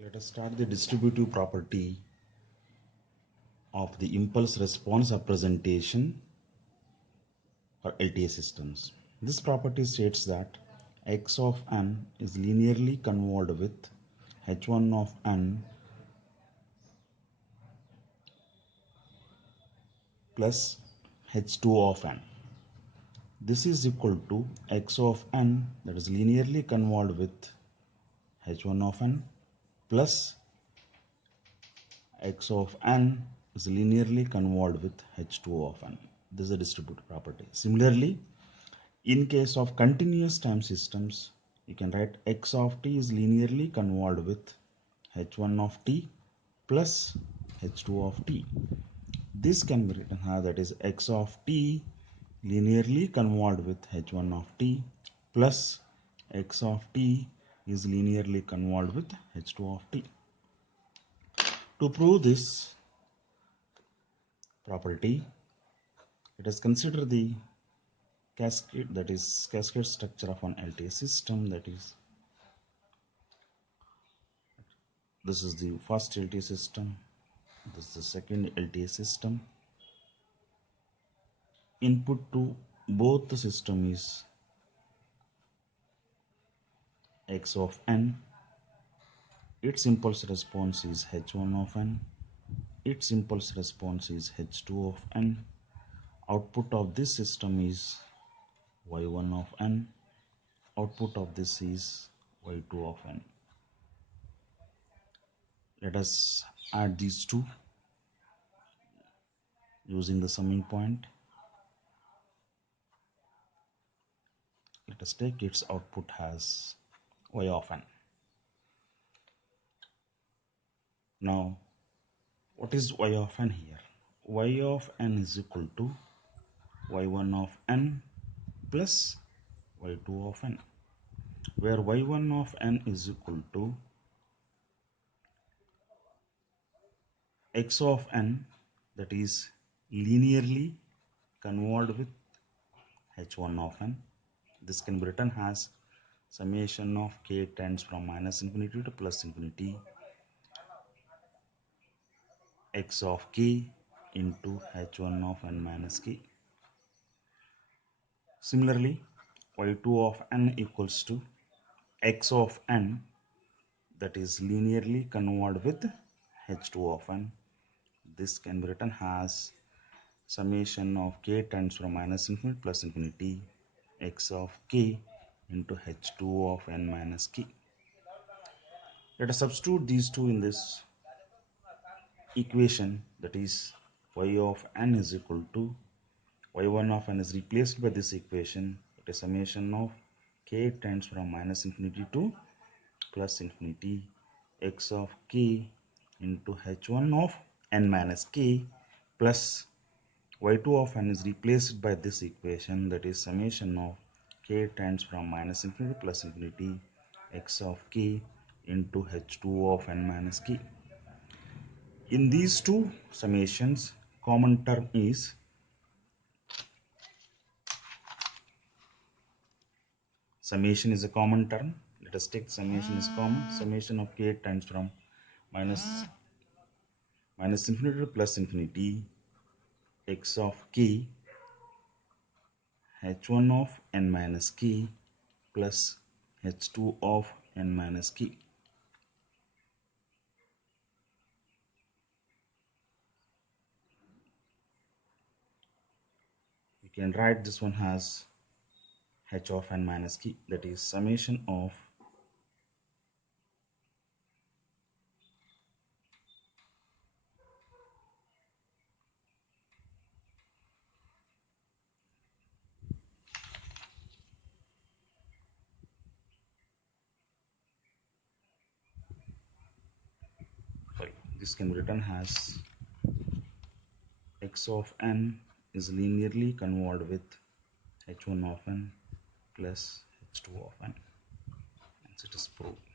Let us start the distributive property of the impulse response representation for LTA systems. This property states that x of n is linearly convolved with h1 of n plus h2 of n. This is equal to x of n, that is linearly convolved with h1 of n, plus x of n is linearly convolved with h2 of n. This is a distributive property. Similarly, in case of continuous time systems, you can write x of t is linearly convolved with h1 of t plus h2 of t. This can be written as, that is, x of t linearly convolved with h1 of t plus x of t is linearly convolved with h2 of t. To prove this property, let us consider the cascade structure of an LTA system. That is, this is the first LTA system, this is the second LTA system. Input to both the system is x of n, its impulse response is h1 of n, its impulse response is h2 of n. Output of this system is y1 of n, output of this is y2 of n. Let us add these two using the summing point. Let us take its output as y of n. Now, what is y of n here? Y of n is equal to y1 of n plus y2 of n, where y1 of n is equal to x of n, that is linearly convolved with h1 of n. This can be written as summation of k tends from minus infinity to plus infinity x of k into h1 of n minus k. Similarly, y2 of n equals to x of n, that is linearly convolved with h2 of n. This can be written as summation of k tends from minus infinity plus infinity x of k into h2 of n minus k. Let us substitute these two in this equation, that is y of n is equal to y1 of n is replaced by this equation. It is summation of k tends from minus infinity to plus infinity x of k into h1 of n minus k plus y2 of n is replaced by this equation, that is summation of k tends from minus infinity to plus infinity x of k into h2 of n minus k. In these two summations, common term is summation is a common term. Let us take summation is common. Summation of k tends from minus infinity to plus infinity x of k h1 of n minus k plus h2 of n minus k. You can write this one as h of n minus k, that is summation of this can be written as x of n is linearly convolved with h1 of n plus h2 of n, and it is proved.